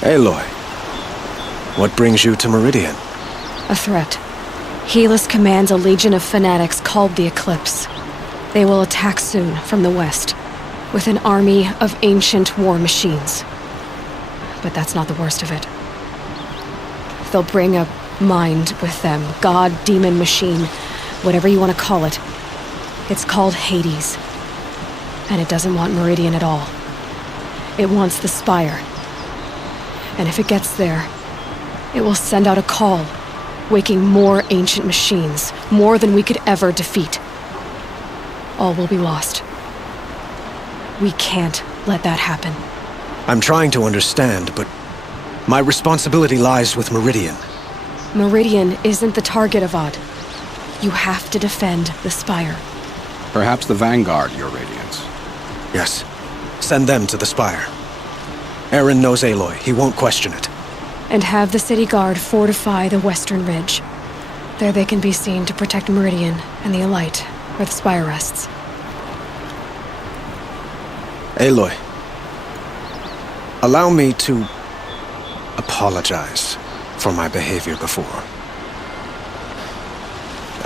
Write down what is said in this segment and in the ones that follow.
Aloy, what brings you to Meridian? A threat. Helis commands a legion of fanatics called the Eclipse. They will attack soon from the west, with an army of ancient war machines. But that's not the worst of it. They'll bring a mind with them, god, demon, machine, whatever you want to call it. It's called Hades. And it doesn't want Meridian at all. It wants the Spire. And if it gets there, it will send out a call, waking more ancient machines, more than we could ever defeat. All will be lost. We can't let that happen. I'm trying to understand, but my responsibility lies with Meridian. Meridian isn't the target, Avad. You have to defend the Spire. Perhaps the Vanguard, Your Radiance. Yes. Send them to the Spire. Eren knows Aloy. He won't question it. And have the city guard fortify the western ridge. There they can be seen to protect Meridian and the Elite, where the Spire rests. Aloy, allow me to apologize for my behavior before.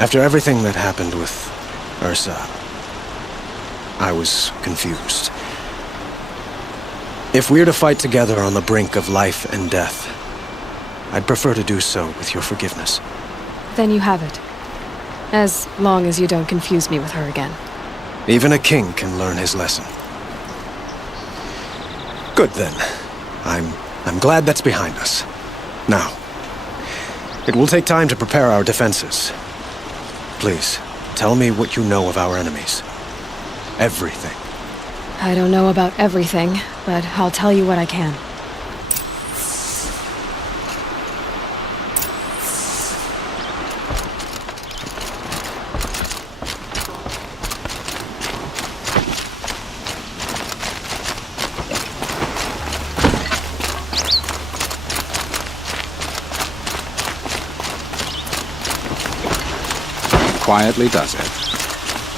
After everything that happened with Ursa, I was confused. If we're to fight together on the brink of life and death, I'd prefer to do so with your forgiveness. Then you have it. As long as you don't confuse me with her again. Even a king can learn his lesson. Good then. I'm glad that's behind us. Now, it will take time to prepare our defenses. Please, tell me what you know of our enemies. Everything. I don't know about everything, but I'll tell you what I can. Quietly does it.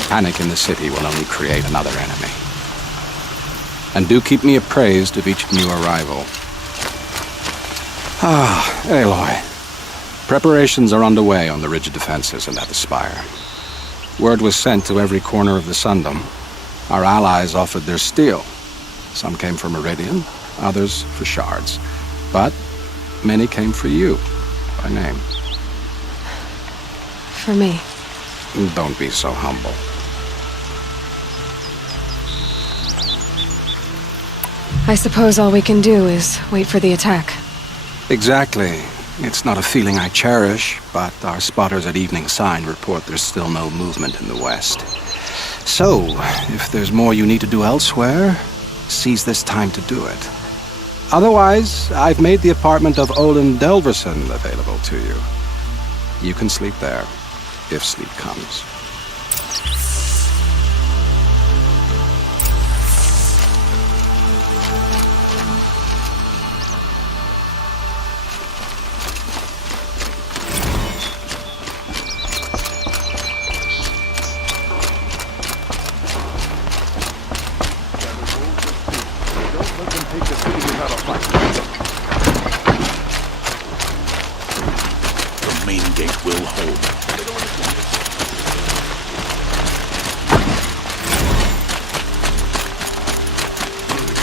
Panic in the city will only create another enemy. And do keep me appraised of each new arrival. Aloy. Preparations are underway on the ridge defenses and at the Spire. Word was sent to every corner of the Sundom. Our allies offered their steel. Some came for Meridian, others for shards. But many came for you, by name. For me. Don't be so humble. I suppose all we can do is wait for the attack. Exactly. It's not a feeling I cherish, but our spotters at Evening Sign report there's still no movement in the west. So, if there's more you need to do elsewhere, seize this time to do it. Otherwise, I've made the apartment of Olin Delverson available to you. You can sleep there, if sleep comes. The main gate will hold.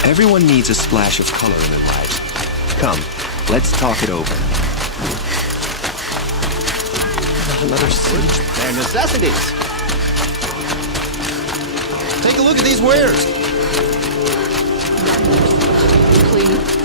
Everyone needs a splash of color in their lives. Come, let's talk it over. Another siege. They're necessities. Take a look at these wares. Please.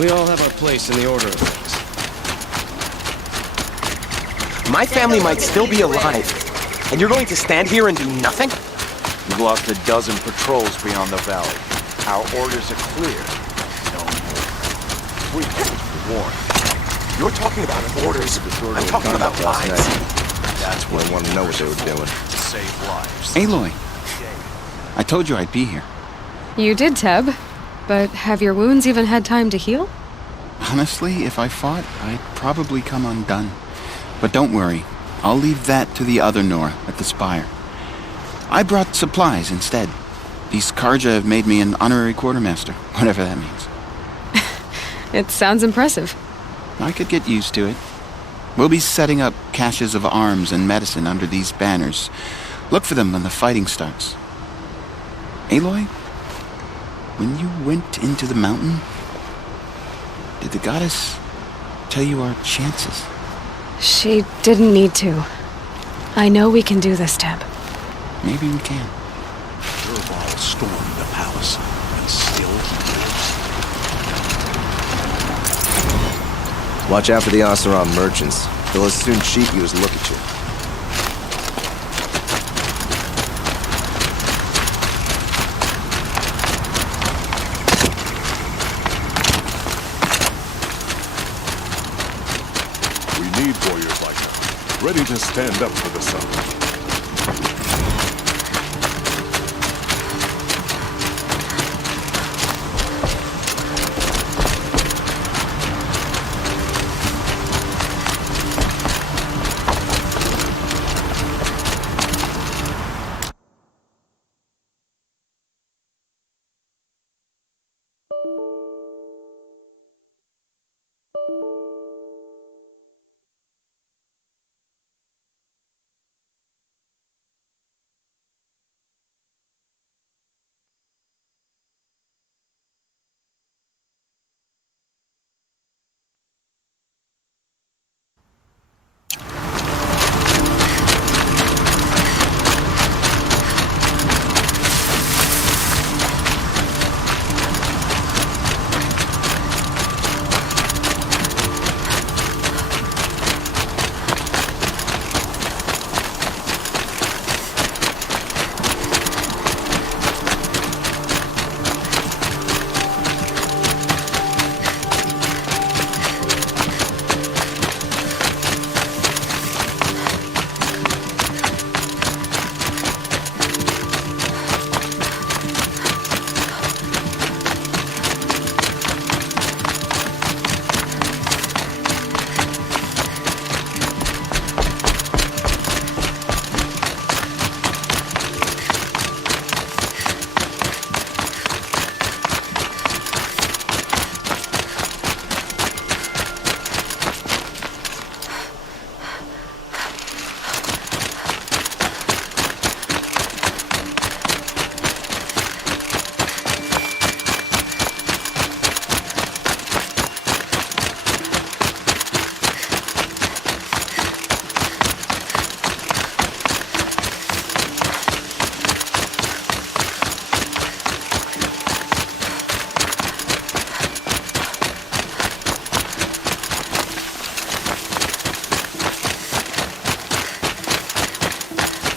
We all have our place in the order of things. My family might still be alive, and you're going to stand here and do nothing? We've lost a dozen patrols beyond the valley. Our orders are clear. No more. We warned. You're talking about orders. I'm talking about lives. That's what I want to know what they were doing. Save lives. Aloy, I told you I'd be here. You did, Teb. But have your wounds even had time to heal? Honestly, if I fought, I'd probably come undone. But don't worry, I'll leave that to the other Nora at the Spire. I brought supplies instead. These Karja have made me an honorary quartermaster, whatever that means. It sounds impressive. I could get used to it. We'll be setting up caches of arms and medicine under these banners. Look for them when the fighting starts. Aloy, when you went into the mountain, did the goddess tell you our chances? She didn't need to. I know we can do this, Teb. Maybe we can. Durval stormed the palace, and still he lives. Watch out for the Oseram merchants. They'll as soon cheat you as look at you. We need warriors like that, ready to stand up for the sun.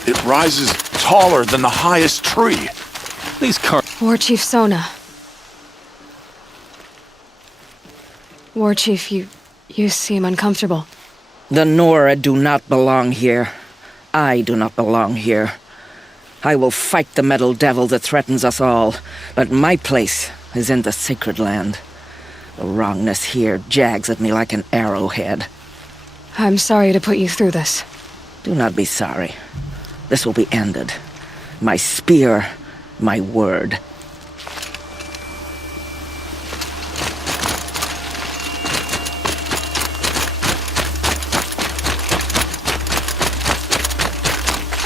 It rises taller than the highest tree. These cars. War Chief Sona. War Chief, you seem uncomfortable. The Nora do not belong here. I do not belong here. I will fight the metal devil that threatens us all, but my place is in the sacred land. The wrongness here jags at me like an arrowhead. I'm sorry to put you through this. Do not be sorry. This will be ended. My spear, my word.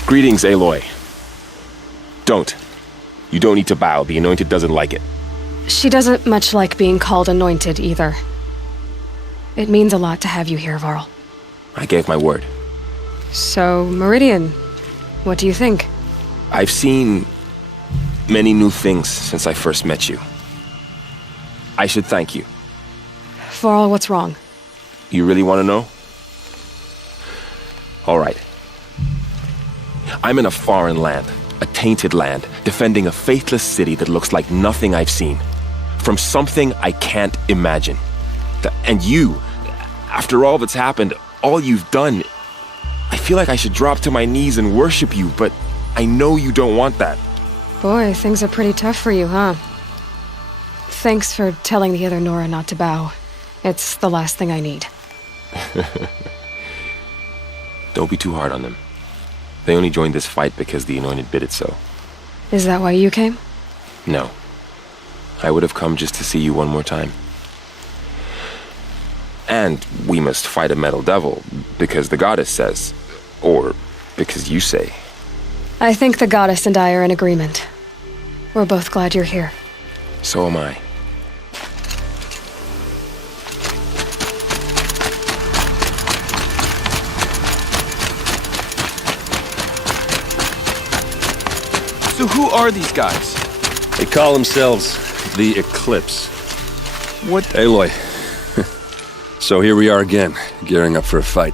Greetings, Aloy. Don't. You don't need to bow. The Anointed doesn't like it. She doesn't much like being called Anointed, either. It means a lot to have you here, Varl. I gave my word. So, Meridian, what do you think? I've seen many new things since I first met you. I should thank you. Varl, what's wrong? You really want to know? All right. I'm in a foreign land, a tainted land, defending a faithless city that looks like nothing I've seen. From something I can't imagine. And you, after all that's happened, all you've done, I feel like I should drop to my knees and worship you, but I know you don't want that. Boy, things are pretty tough for you, huh? Thanks for telling the other Nora not to bow. It's the last thing I need. Don't be too hard on them. They only joined this fight because the Anointed bid it so. Is that why you came? No. I would have come just to see you one more time. And we must fight a metal devil, because the goddess says. Or because you say. I think the goddess and I are in agreement. We're both glad you're here. So am I. So who are these guys? They call themselves the Eclipse. What? Aloy. So here we are again, gearing up for a fight.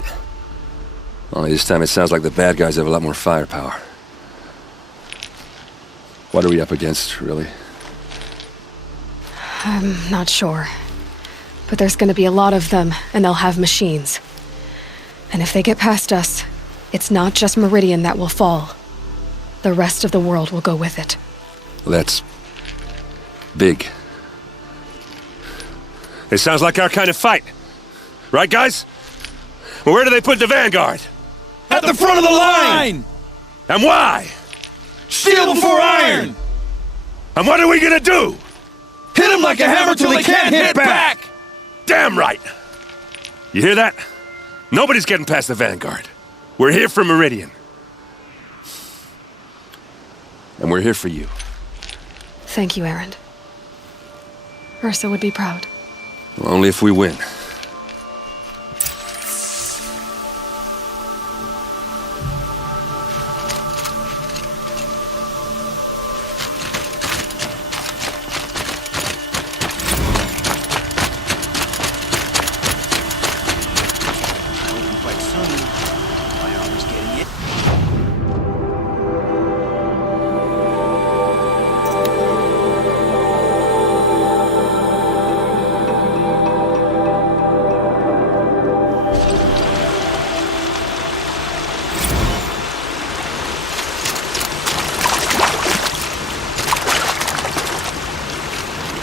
Only this time it sounds like the bad guys have a lot more firepower. What are we up against, really? I'm not sure. But there's gonna be a lot of them, and they'll have machines. And if they get past us, it's not just Meridian that will fall. The rest of the world will go with it. That's big. It sounds like our kind of fight. Right, guys? Well, where do they put the Vanguard? At the front of the line! And why? Steel before iron! And what are we gonna do? Hit him like a hammer till he can't hit back! Damn right! You hear that? Nobody's getting past the Vanguard. We're here for Meridian. And we're here for you. Thank you, Erend. Ursa would be proud. Well, only if we win.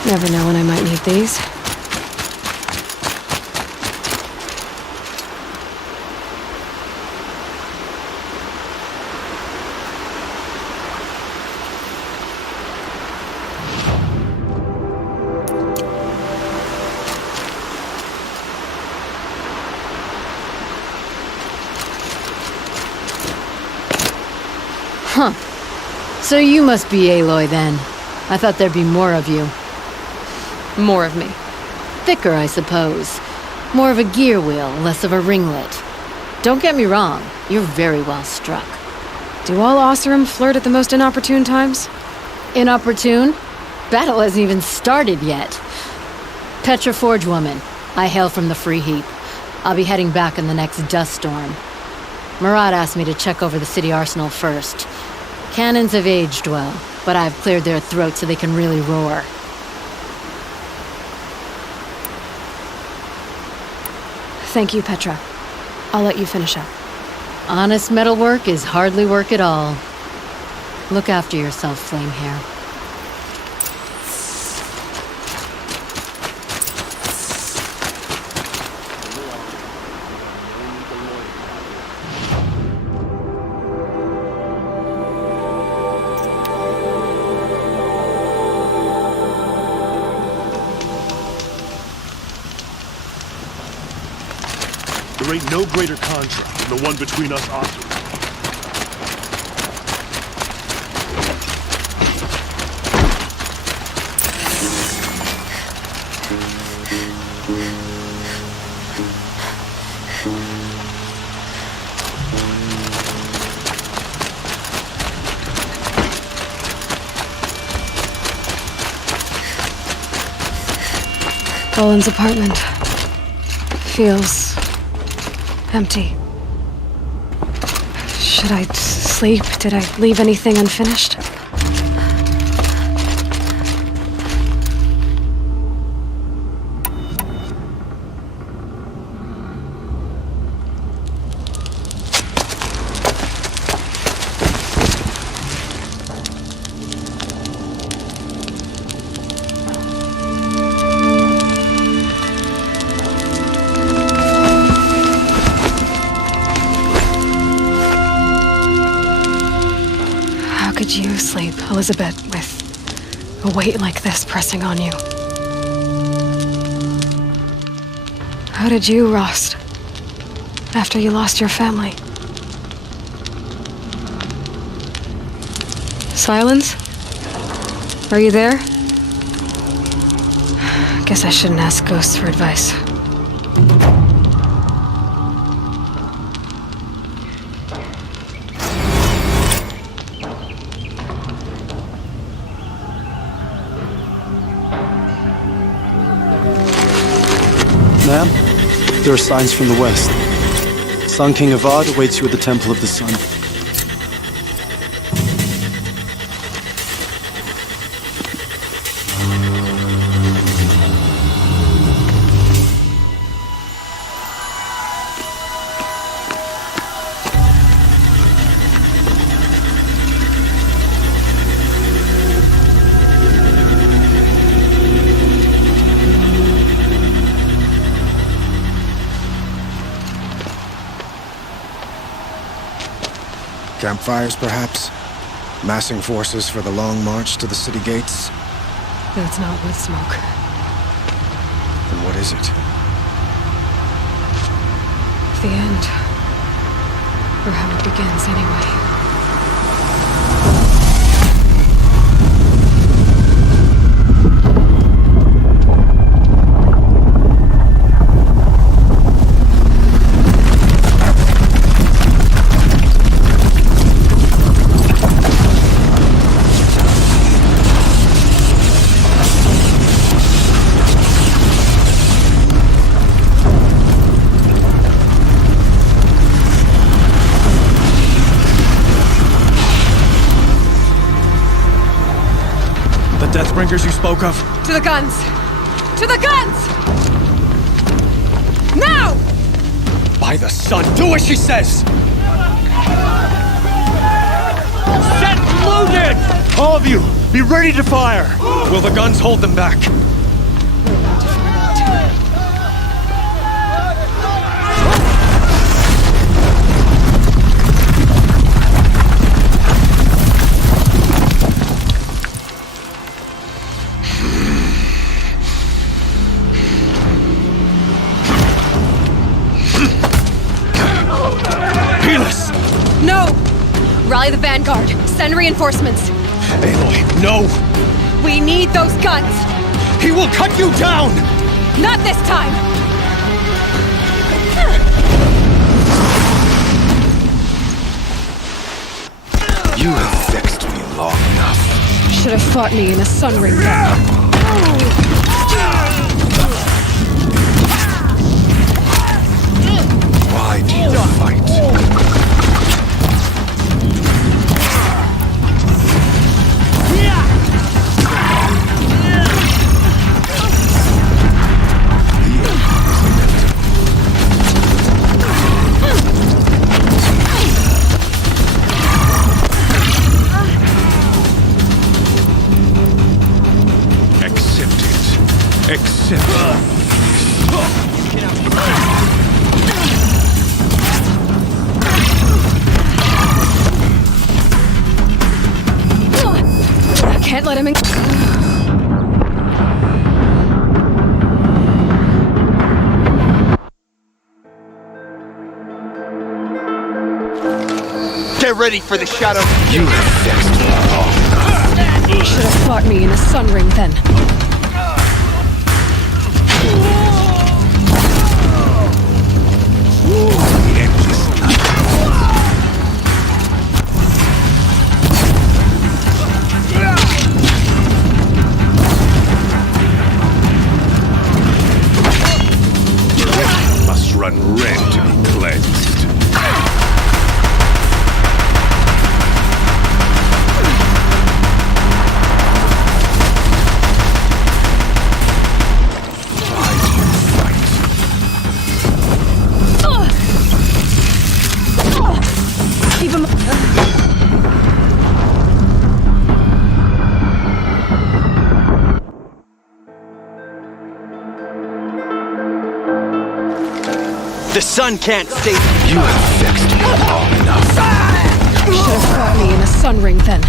Never know when I might need these. Huh. So you must be Aloy then. I thought there'd be more of you. More of me. Thicker, I suppose. More of a gear wheel, less of a ringlet. Don't get me wrong, you're very well struck. Do all Oseram flirt at the most inopportune times? Inopportune? Battle hasn't even started yet. Petra Forge woman. I hail from the Free Heap. I'll be heading back in the next dust storm. Murad asked me to check over the city arsenal first. Cannons have aged well, but I've cleared their throats so they can really roar. Thank you, Petra. I'll let you finish up. Honest metalwork is hardly work at all. Look after yourself, Flamehair. There ain't no greater contract than the one between us Oseram. Roland's apartment. feels empty. Should I sleep? Did I leave anything unfinished? How could you sleep, Elizabeth, with a weight like this pressing on you? How did you rust after you lost your family? Silence? Are you there? Guess I shouldn't ask ghosts for advice. Ma'am, there are signs from the west. Sun King Avad awaits you at the Temple of the Sun. Campfires, perhaps? Massing forces for the long march to the city gates? That's not with smoke. Then what is it? The end. Or how it begins, anyway. Deathbringers you spoke of? To the guns! To the guns! Now! By the sun, do as she says! Set loaded! All of you, be ready to fire! Will the guns hold them back? No! Rally the vanguard. Send reinforcements. Aloy, no! We need those guns! He will cut you down! Not this time! You have vexed me long enough. Should have fought me in a sun ring then. Why do you fight? Can't let him in. Get ready for the shadow. You have vexed me long enough. Should have fought me in a sun ring then. him! The sun can't stay. You have vexed me long enough. You should have fought me in a sun ring then.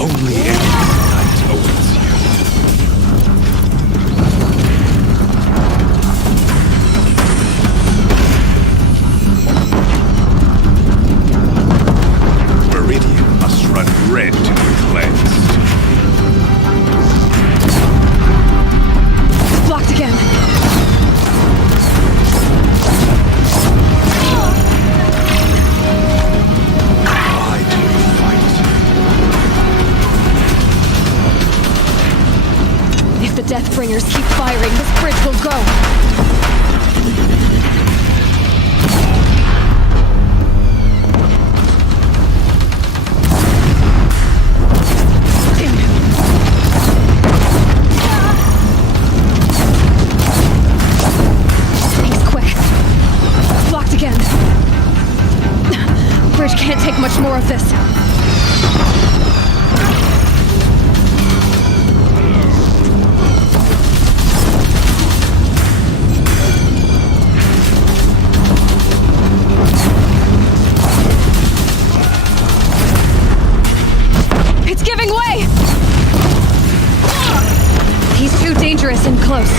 Only night awaits you. Meridian must run red to be cleansed. Blocked again. If the Deathbringers keep firing, this bridge will go. He's quick. Blocked again. Bridge can't take much more of this. It's giving way! He's too dangerous and close.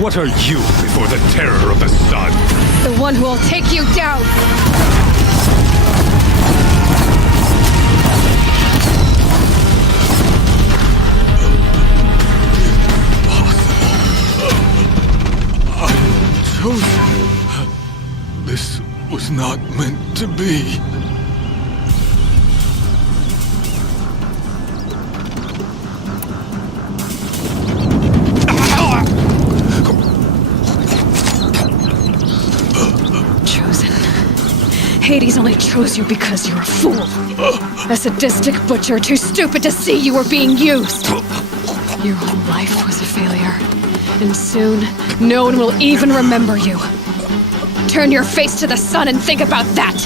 What are you before the terror of the sun? The one who will take you down! Chosen. This was not meant to be. Chosen. Hades only chose you because you're a fool. A sadistic butcher too stupid to see you were being used. Your whole life was a failure. And soon, no one will even remember you. Turn your face to the sun and think about that!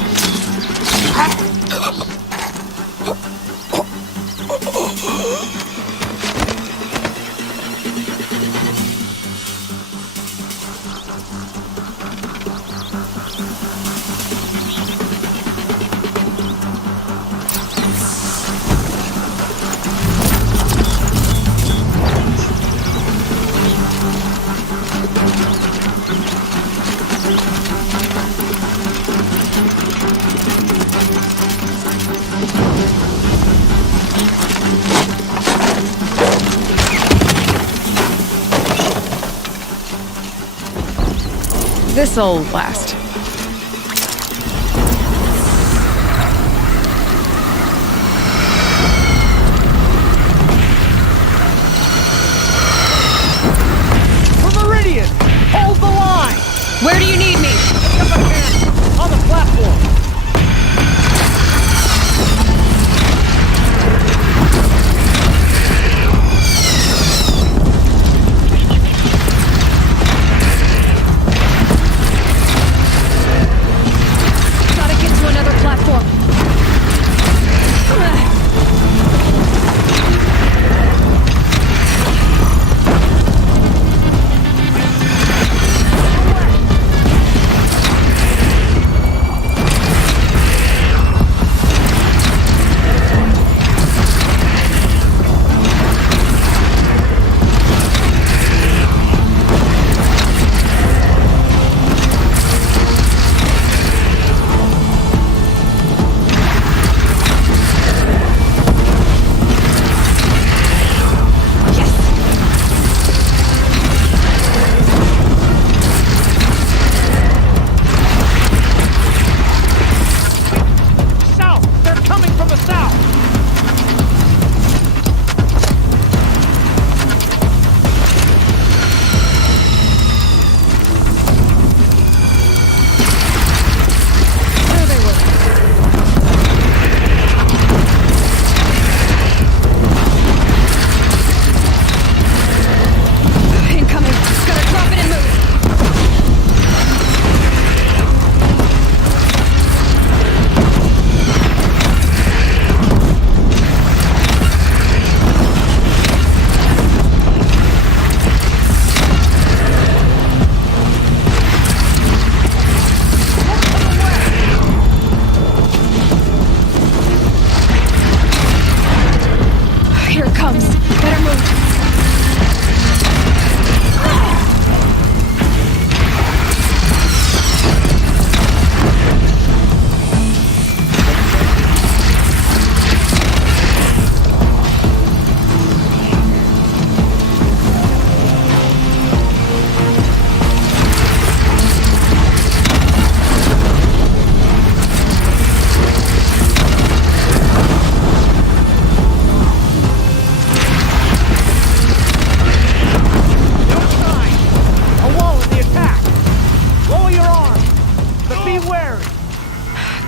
This'll last. For Meridian! Hold the line! Where do you need me? Up ahead! On the platform!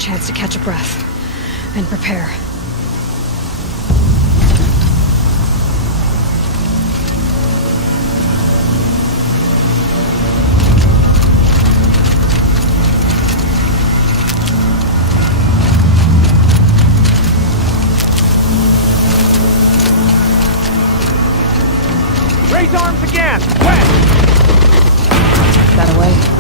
chance to catch a breath and prepare. Raise arms again! West! That away.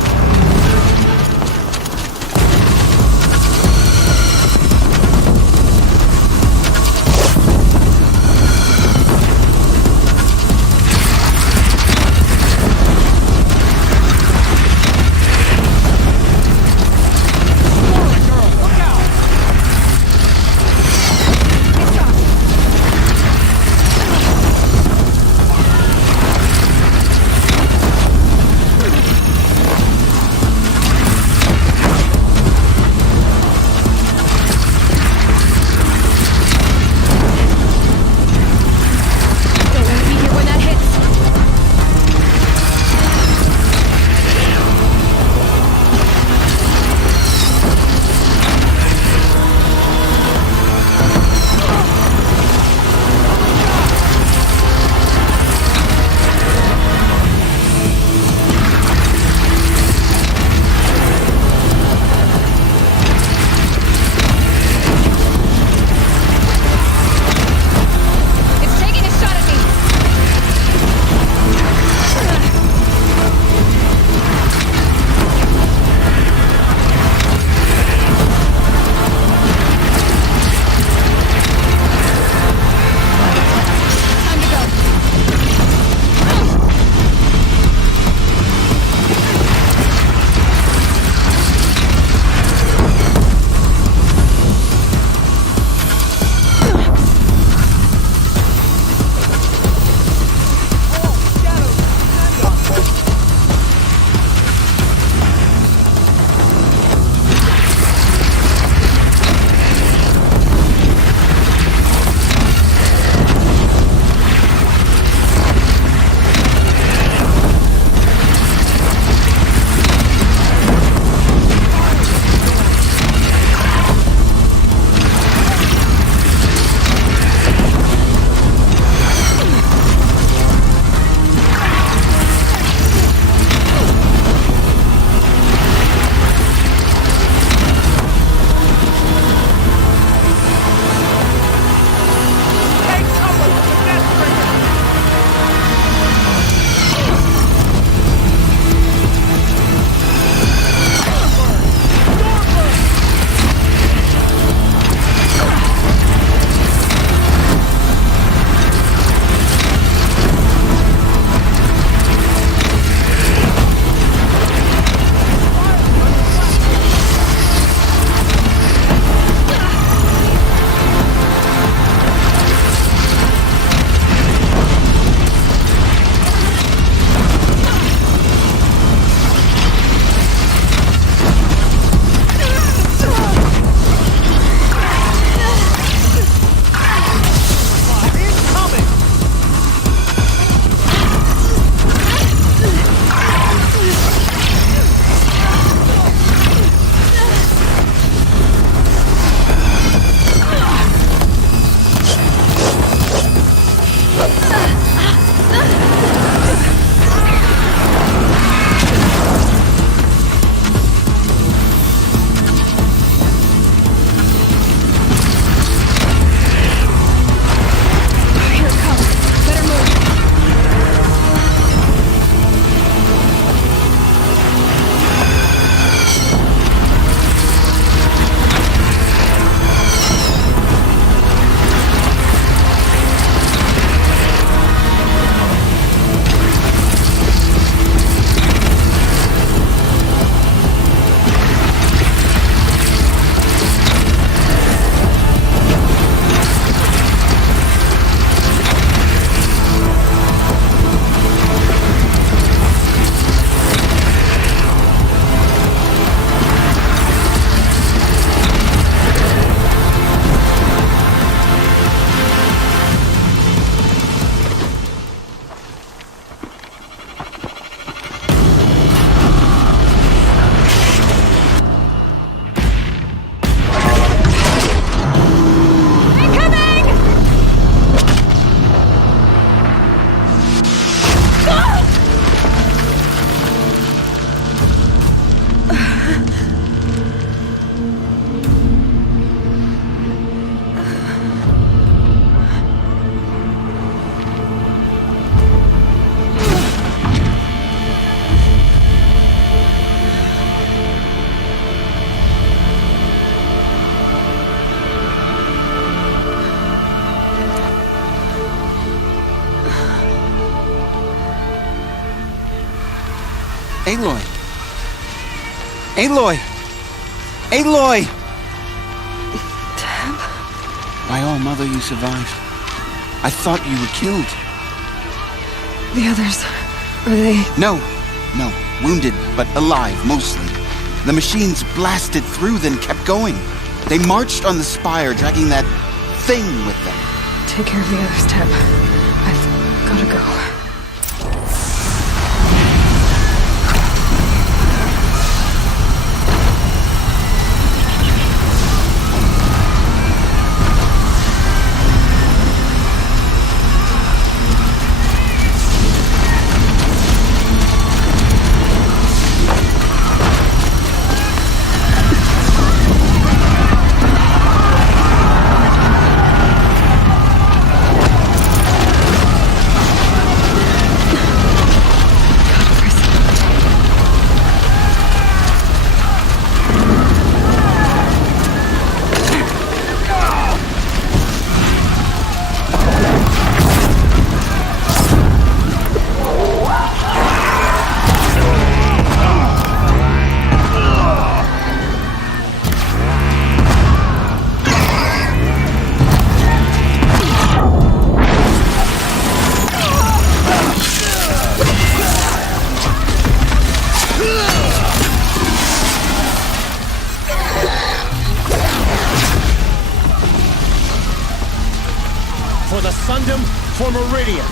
Aloy! Aloy! Deb? By all, Mother, you survived. I thought you were killed. The others, are they... No. Wounded, but alive, mostly. The machines blasted through, then kept going. They marched on the spire, dragging that thing with them. Take care of the others, Deb. I've gotta go. For the Sundom, for Meridian.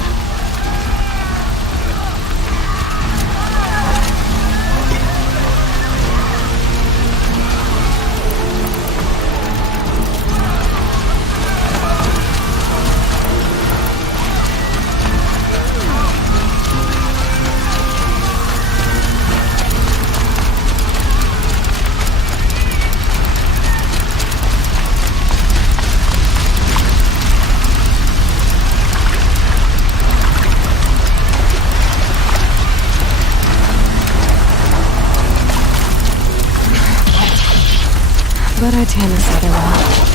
But I tan this other one.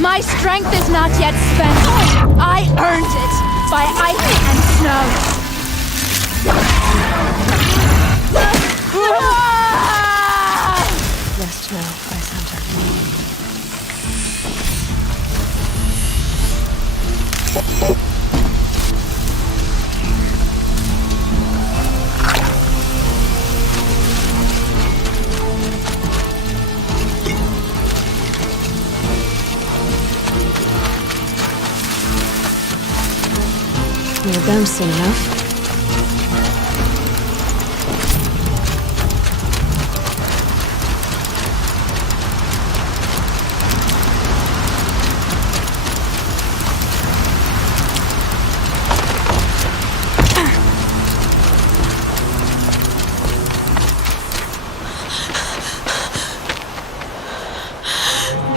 My strength is not yet spent. I earned it by ice and snow. Rest now, Ice Hunter. You're done soon enough.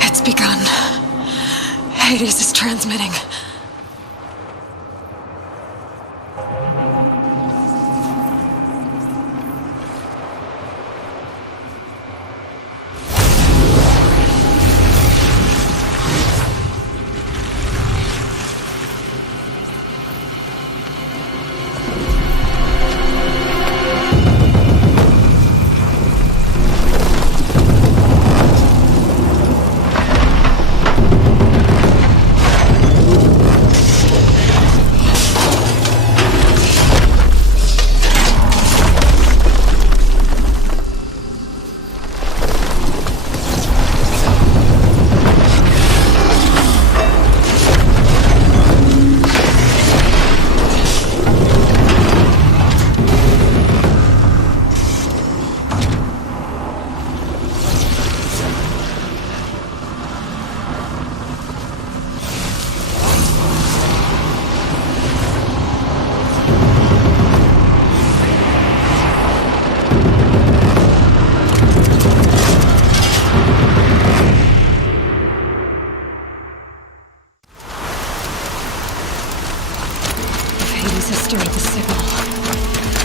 It's begun. Hades is transmitting.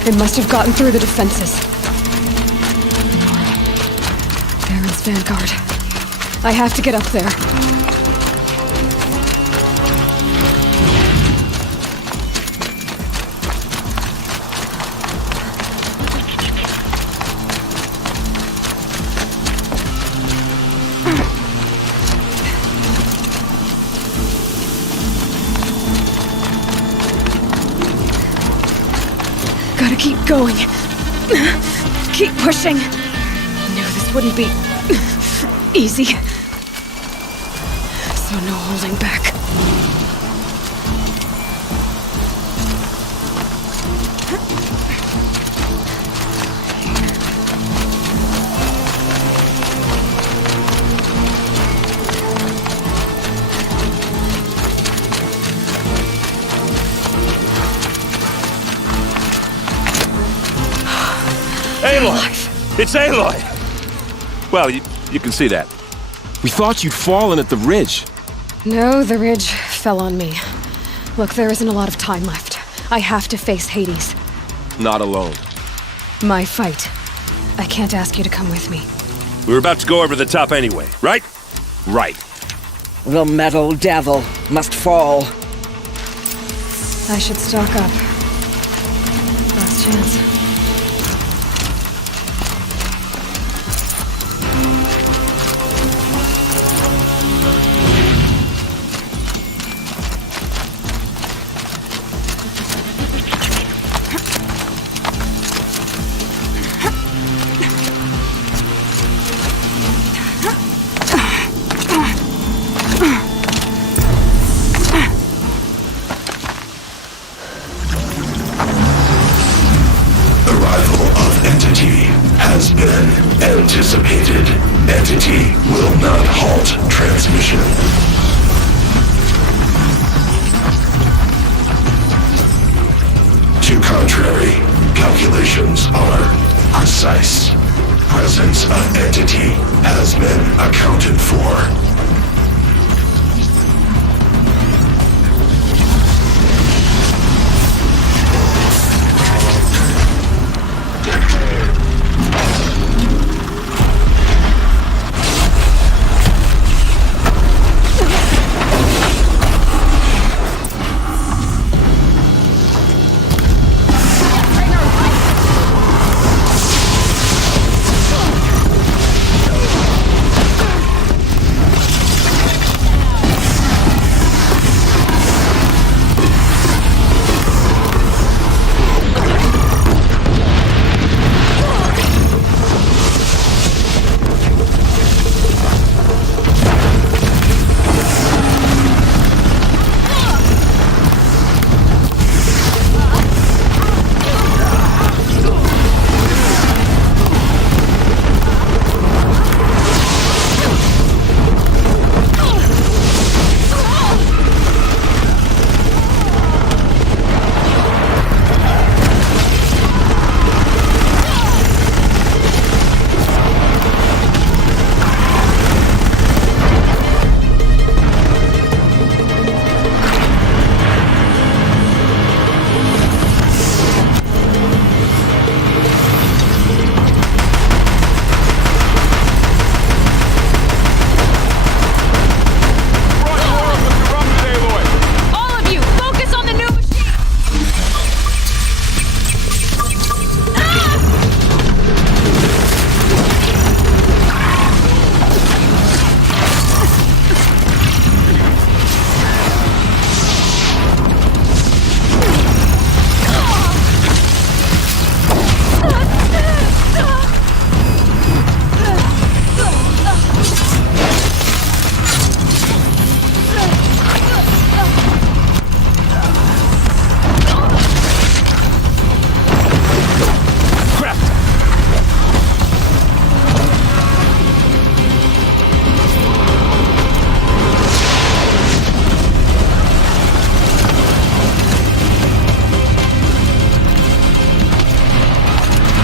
It must have gotten through the defenses. Baron's vanguard. I have to get up there. Gotta keep going. Keep pushing. I knew this wouldn't be easy. So no holding back. Aloy! It's Aloy! Well, you can see that. We thought you'd fallen at the ridge. No, the ridge fell on me. Look, there isn't a lot of time left. I have to face Hades. Not alone. My fight. I can't ask you to come with me. We were about to go over the top anyway, right? Right. The metal devil must fall. I should stock up. Last chance. Anticipated. Entity will not halt transmission. To contrary, calculations are precise. Presence of entity has been accounted for.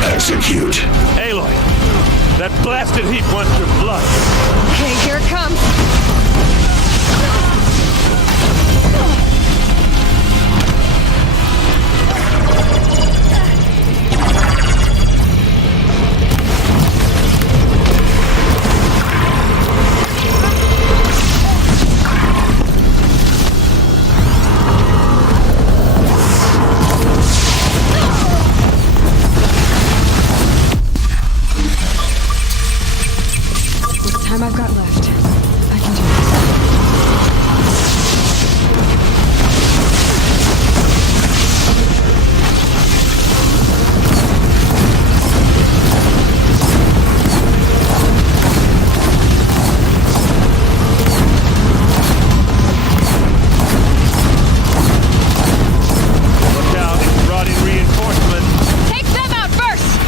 Execute. Aloy, that blasted heap wants your blood. Okay, here it comes. left. I can do this. Look out, it's brought in reinforcements. Take them out first!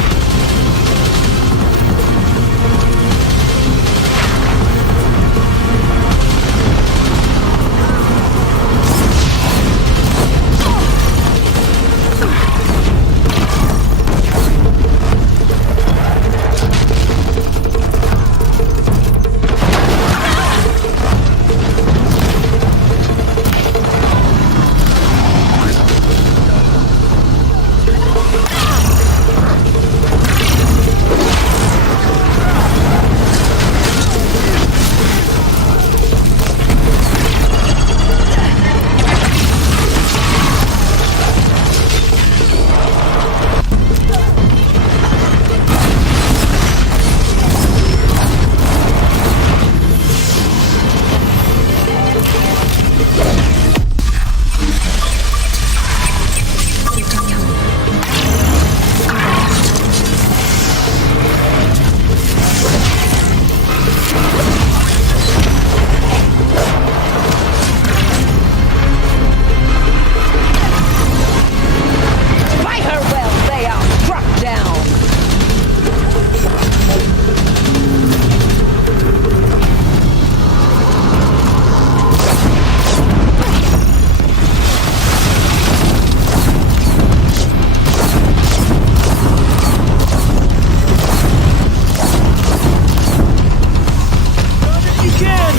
Fight her well, they are struck down. You can!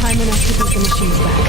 Time enough to beat the machines back.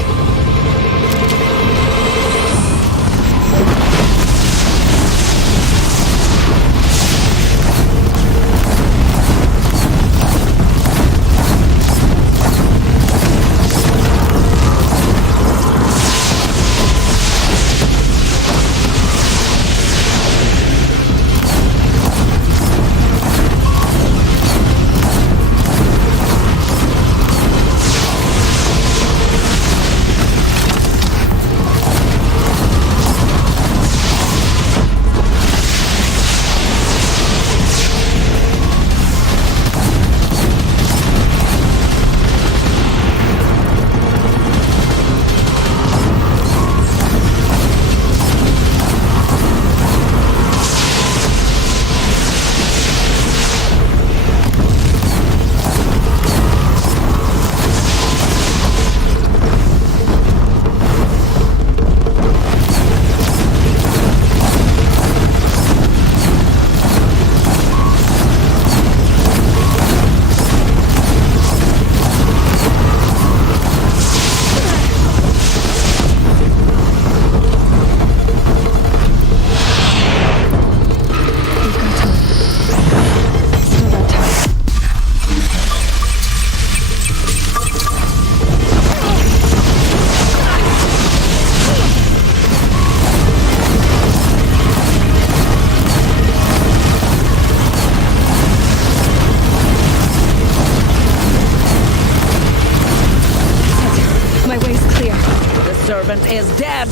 servant is dead.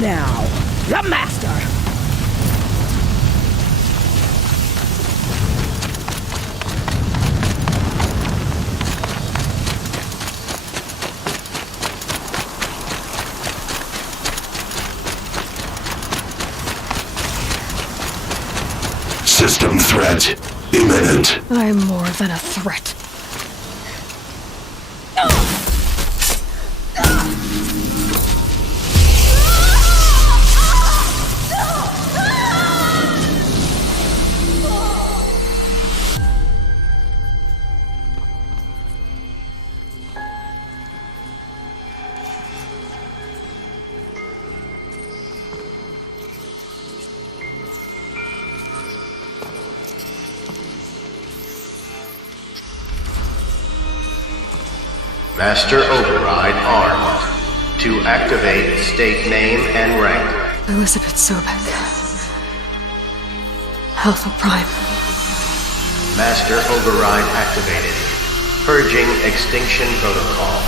Now, the master. System threat imminent. I'm more than a threat. Master Override armed. To activate, state name and rank. Elizabeth Sobek. Alpha Prime. Master Override activated. Purging Extinction Protocol.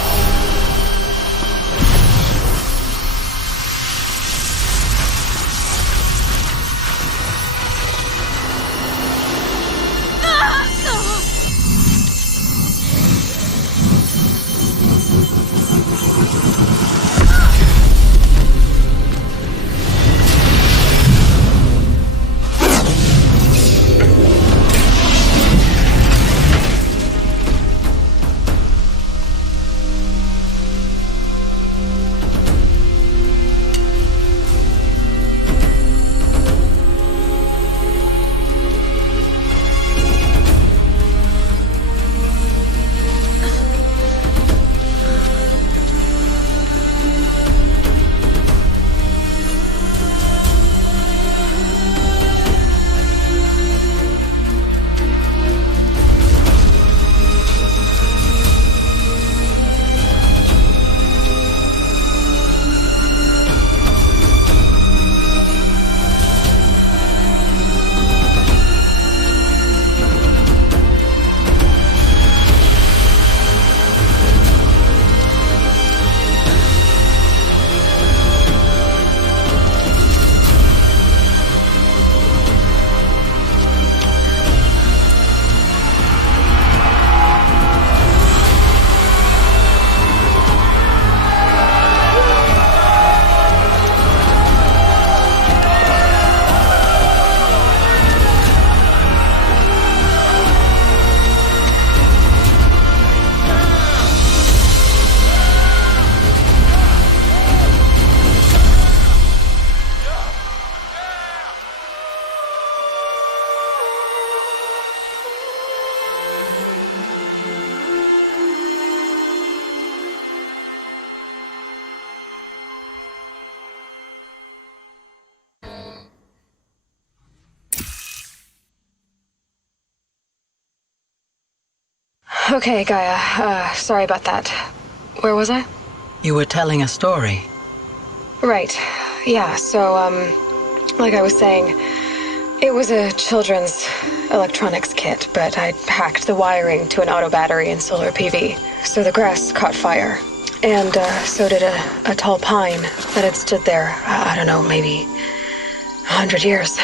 Okay, Gaia. Sorry about that. Where was I? You were telling a story. Right. Yeah, so, like I was saying, it was a children's electronics kit, but I'd hacked the wiring to an auto battery and solar PV. So the grass caught fire. And, so did a tall pine that had stood there, I don't know, maybe 100 years.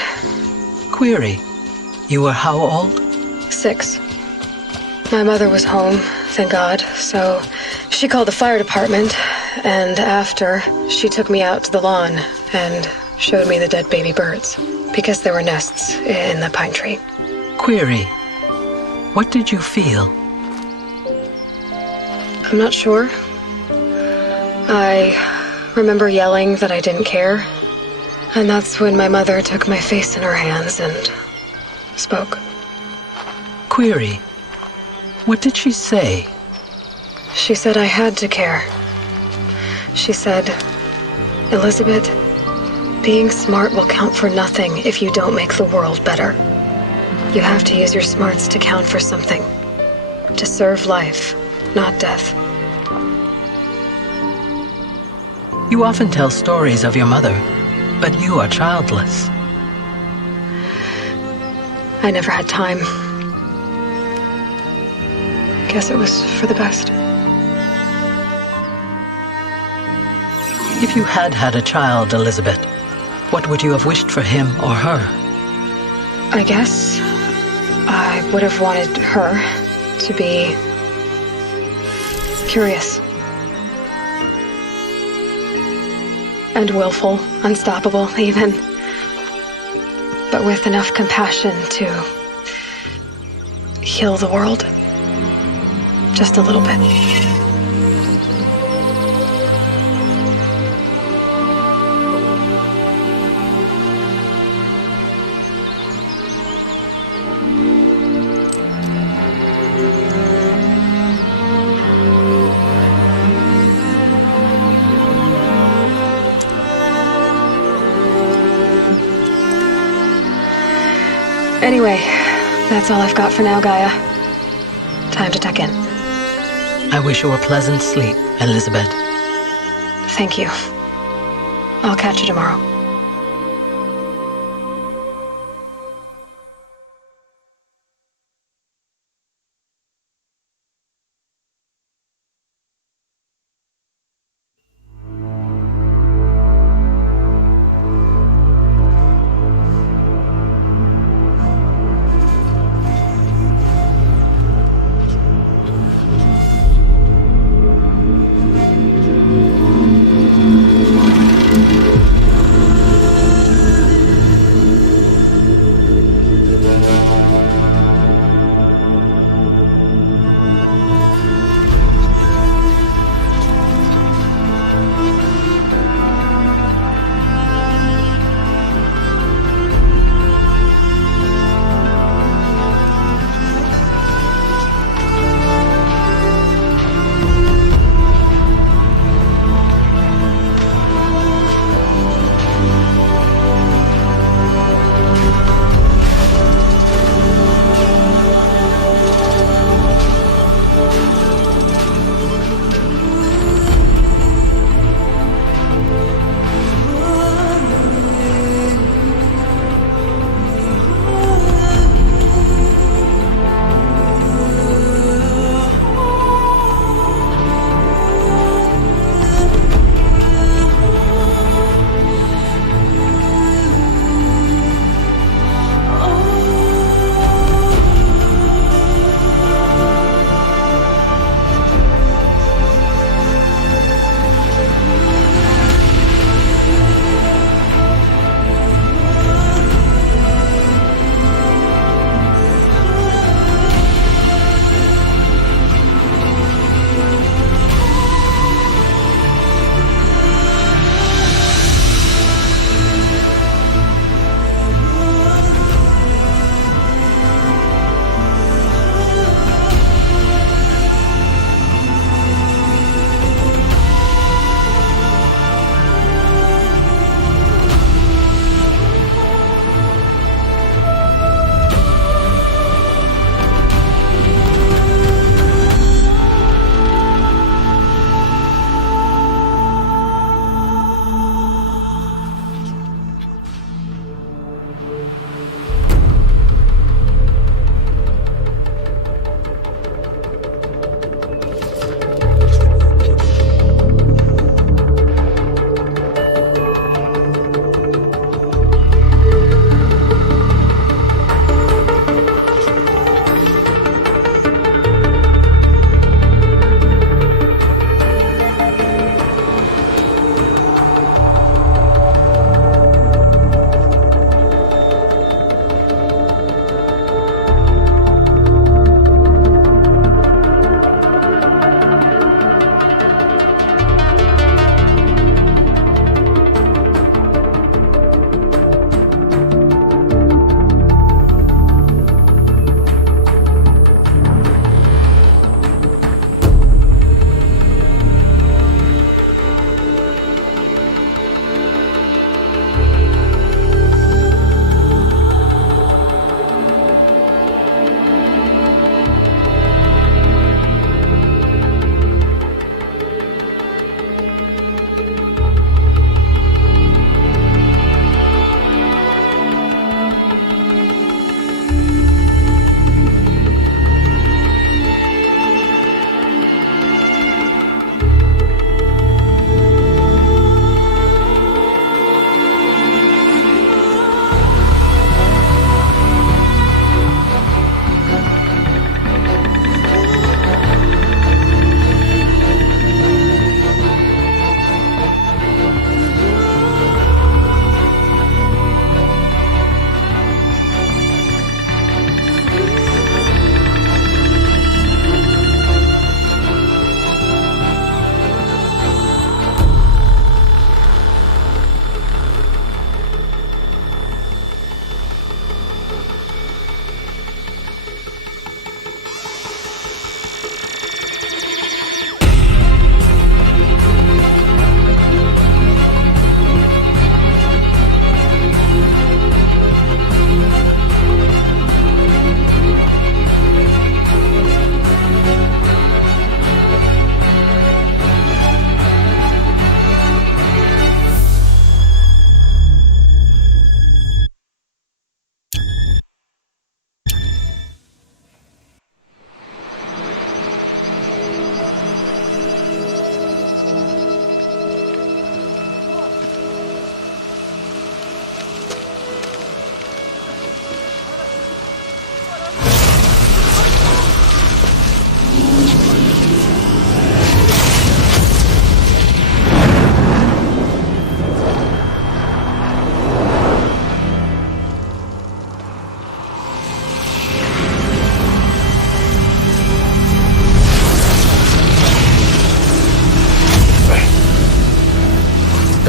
Query. You were how old? 6. My mother was home, thank God, so she called the fire department, and after, she took me out to the lawn and showed me the dead baby birds, because there were nests in the pine tree. Query. What did you feel? I'm not sure. I remember yelling that I didn't care, and that's when my mother took my face in her hands and spoke. Query. What did she say? She said I had to care. She said, Elizabeth, being smart will count for nothing if you don't make the world better. You have to use your smarts to count for something. To serve life, not death. You often tell stories of your mother, but you are childless. I never had time. Guess it was for the best. If you had had a child, Elizabeth, what would you have wished for him or her? I guess I would have wanted her to be curious. And willful, unstoppable, even. But with enough compassion to heal the world. Just a little bit. Anyway, that's all I've got for now, Gaia. Time to tuck in. I wish you a pleasant sleep, Elizabeth. Thank you. I'll catch you tomorrow.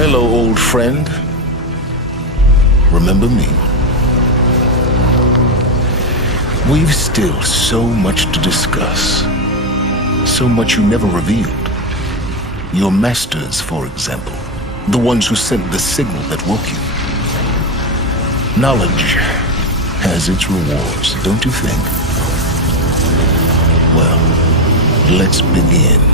Hello, old friend. Remember me? We've still so much to discuss. So much you never revealed. Your masters, for example. The ones who sent the signal that woke you. Knowledge has its rewards, don't you think? Well, let's begin.